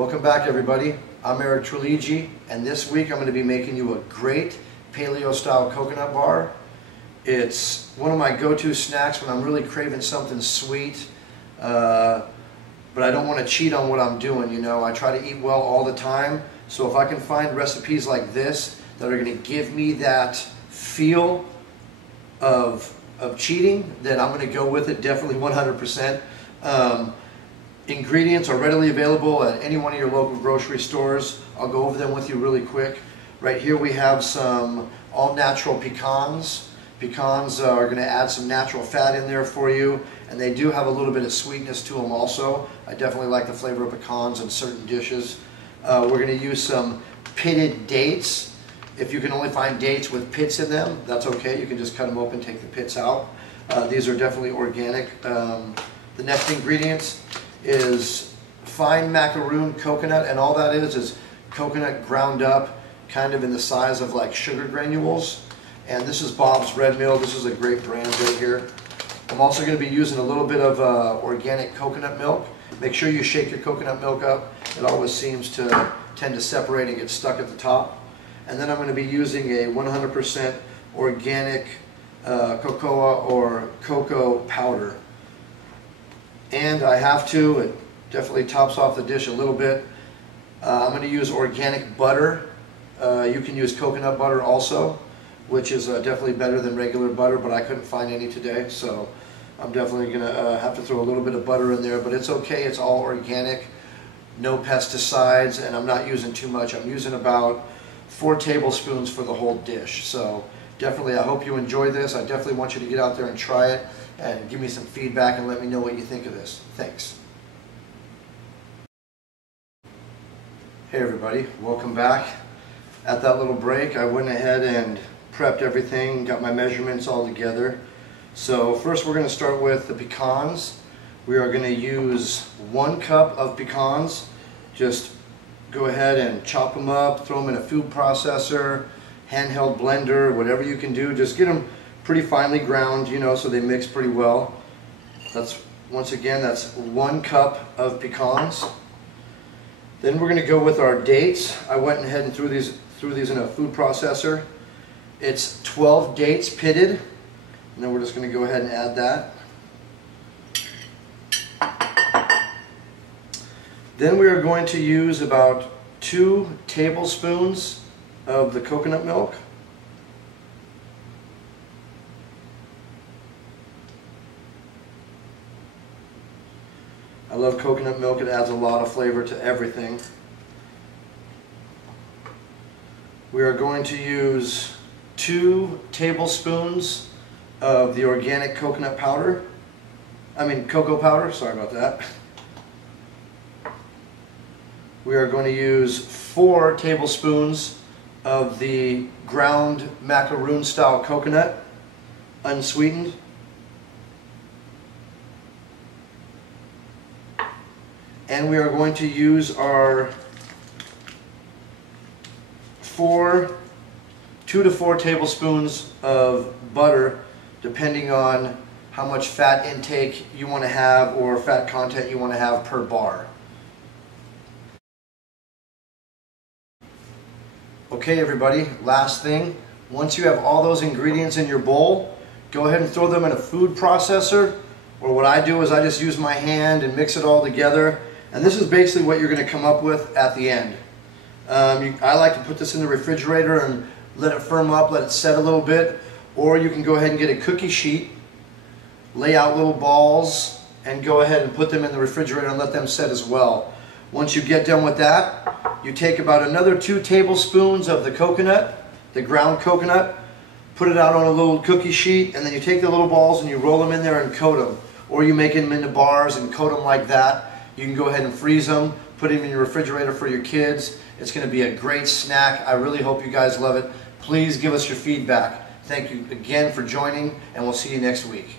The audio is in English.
Welcome back, everybody. I'm Eric Triliegi, and this week I'm going to be making you a great paleo style coconut bar. It's one of my go-to snacks when I'm really craving something sweet, but I don't want to cheat on what I'm doing. You know, I try to eat well all the time, so if I can find recipes like this that are going to give me that feel of cheating, then I'm going to go with it, definitely 100%. Ingredients are readily available at any one of your local grocery stores. I'll go over them with you really quick. Right here we have some all-natural pecans. Pecans are going to add some natural fat in there for you, and they do have a little bit of sweetness to them also. I definitely like the flavor of pecans in certain dishes. We're going to use some pitted dates. If you can only find dates with pits in them, that's okay. You can just cut them open, take the pits out. These are definitely organic. The next ingredients is fine macaroon coconut, and all that is coconut ground up kind of in the size of like sugar granules. And this is Bob's Red Mill. This is a great brand right here. I'm also going to be using a little bit of organic coconut milk. Make sure you shake your coconut milk up. It always seems to tend to separate and get stuck at the top. And then I'm going to be using a 100% organic cocoa or cocoa powder. And I have to, it definitely tops off the dish a little bit. I'm going to use organic butter. You can use coconut butter also, which is definitely better than regular butter, but I couldn't find any today, so I'm definitely going to have to throw a little bit of butter in there, but it's okay. It's all organic, no pesticides, and I'm not using too much. I'm using about 4 tablespoons for the whole dish. So definitely, I hope you enjoy this. I definitely want you to get out there and try it and give me some feedback and let me know what you think of this. Thanks. Hey everybody, welcome back. At that little break, I went ahead and prepped everything, got my measurements all together. So first we're going to start with the pecans. We are going to use 1 cup of pecans. Just go ahead and chop them up, throw them in a food processor, handheld blender, whatever you can do. Just get them pretty finely ground, you know, so they mix pretty well. Once again, that's 1 cup of pecans. Then we're going to go with our dates. I went ahead and threw these in a food processor. It's 12 dates pitted, and then we're just going to go ahead and add that. Then we are going to use about 2 tablespoons of the coconut milk. I love coconut milk. It adds a lot of flavor to everything. We are going to use 2 tablespoons of the organic coconut powder. Cocoa powder, sorry about that. We are going to use 4 tablespoons of the ground macaroon style coconut, unsweetened. And we are going to use our 2 to 4 tablespoons of butter, depending on how much fat intake you want to have or fat content you want to have per bar. Okay everybody, last thing, once you have all those ingredients in your bowl, go ahead and throw them in a food processor, or what I do is I just use my hand and mix it all together, and this is basically what you're going to come up with at the end. I like to put this in the refrigerator and let it firm up, let it set a little bit, or you can go ahead and get a cookie sheet, lay out little balls, and go ahead and put them in the refrigerator and let them set as well. Once you get done with that, you take about another 2 tablespoons of the coconut, the ground coconut, put it out on a little cookie sheet, and then you take the little balls and you roll them in there and coat them. Or you make them into bars and coat them like that. You can go ahead and freeze them, put them in your refrigerator for your kids. It's going to be a great snack. I really hope you guys love it. Please give us your feedback. Thank you again for joining, and we'll see you next week.